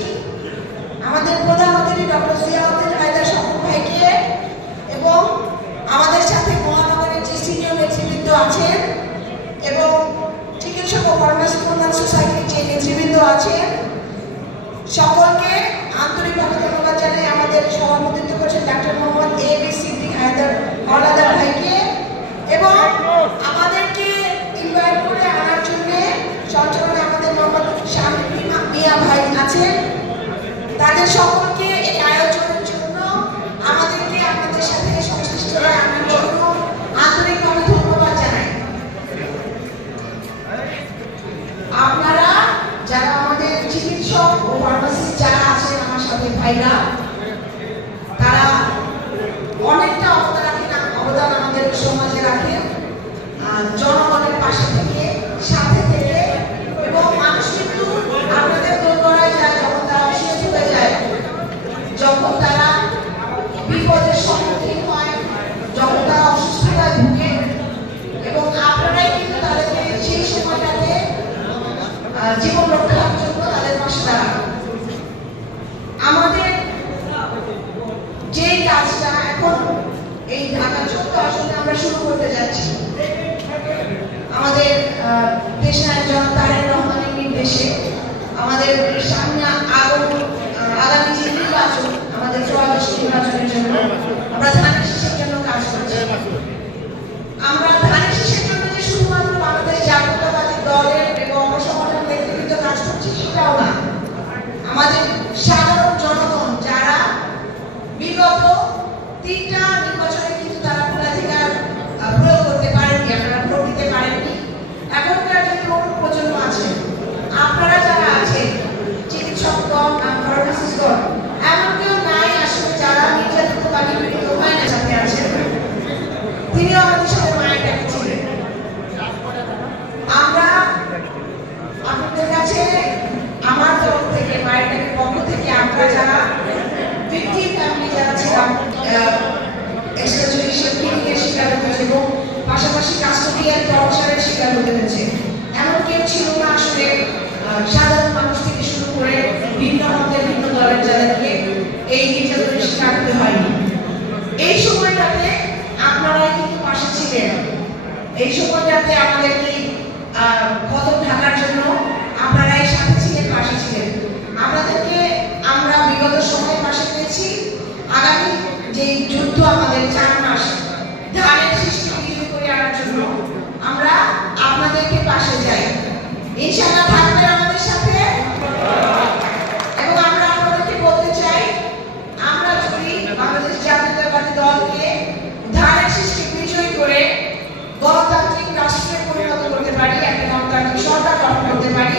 কি আমাদের প্রধানমন্ত্রী ডক্টর জিয়াউদ্দিন হায়দার স্বপন ভাইকে এবং আমাদের সাথে মহানগরের যে সিনিয়র নেতৃবৃন্দ আছেন এবং চিকিৎসক ও ফার্মাসি কল্যাণ সোসাইটির যে নেতৃবৃন্দ আছেন সকলকে আন্তরিকভাবে ধন্যবাদ জানাই। আমাদের সভাপতিত্ব করছেন ডাক্তার মোহাম্মদ A.B. সিদ্দিক হায়দার হলাদার ভাইকে এবং আমাদেরকে ইনভাইট করে আনার জন্য সঞ্চালনে আমাদের মোহাম্মদ শামীম মিয়া ভাই আছেন। তাদের সকলকে এই আয়োজনের জন্য আমাদেরকে আপনাদের সাথে সংশ্লিষ্ট আনার জন্য আন্তরিকভাবে ধন্যবাদ জানাই। আপনারা যারা আমাদের চিকিৎসক ও ফার্মাসিস্ট যারা আছেন আমার সাথে ভাইরা, তারা অনেকটা অবদান আমাদের সমাজে রাখেন, জনগণের পাশে থেকে সাথে থেকে, এবং মানুষ কিন্তু আপনাদের দোরগোড়ায় যায় যখন তারা অসুস্থ হয়ে যায়, যখন তারা বিপদের সম্মুখীন হয়, যখন তারা অসুস্থতায় ভুগে, এবং আপনারাই কিন্তু তাদেরকে সেই সময়টাতে জীবন রক্ষার জন্য তাদের পাশে দাঁড়ান। আমাদের যে কাজটা এখন এই ঢাকা 14 আসনে আমরা শুরু করতে যাচ্ছি, আমাদের দেশনায়ক জনাব তারেক রহমানের নির্দেশে আমাদের সামনে আগামী যে নির্বাচন, আমাদের 44 নির্বাচনের জন্য আমরা ধানের শীষের জন্য কাজ করছি। আমরা ধানের শীষের জন্য যে শুধুমাত্র বাংলাদেশ জাতীয়তাবাদী দলের এবং সংগঠন নেতৃত্ব কাজ করছি সেটাও না, আমাদের সাধারণ জনগণ যারা বিগত 3টা নির্বাচনে কিন্তু তারা ভোটাধিকার প্রয়োগ করতে পারেননি, আপনারা ভোট দিতে পারেননি। এখনকার যে তরুণ প্রজন্ম আছে, আপনারা যারা আছেন চিকিৎসকগণ, ফার্মাসিস্টগণ, এমন কেউ নাই আসলে যারা নির্যাতিত বা নিপীড়িত হয় না সাথে আছেন, তিনিও আমাদের সাথে মায়ের ডাকে ছিলেন। আমরা আপনাদের কাছে আমার তরফ থেকে, মায়ের ডাকের পক্ষ থেকে, আমরা যারা ভিকটিম ফ্যামিলি যারা ছিলাম, এক্সট্রাজুডিশিয়াল কিলিংয়ের শিকার হতে হয়েছে এবং পাশাপাশি কাস্টোডিয়াল টর্চারের শিকার হতে হয়েছে, এমন কেউ ছিল না আসলে সাধারণ মানুষ থেকে শুরু করে ভিন্ন মতের ভিন্ন দলের যাদেরকে এই নির্যাতনের শিকার হতে হয়নি। এই সময়টাতে আপনারাই কিন্তু পাশে ছিলেন, এই সময়টাতে আমাদেরকে কদম ঢাকার জন্য আপনারাই সাথে ছিলেন, পাশে ছিলেন। আপনাদেরকে আমরা বিগত সময় পাশে পেয়েছি। আগামী যে যুদ্ধ আমাদের 4 মাস ধানের সৃষ্টি বিজয়ী করে আনার জন্য আমরা আপনাদেরকে পাশে যাই, ইনশাআল্লাহ থাকবেন আমাদের সাথে। এবং আমরা আপনাদেরকে বলতে চাই, আমরা যদি বাংলাদেশ জাতীয়তাবাদী দলকে ধানের সৃষ্টি বিজয়ী করে গণতান্ত্রিক রাষ্ট্রে পরিণত করতে পারি, একটা গণতান্ত্রিক সরকার গঠন করতে পারি,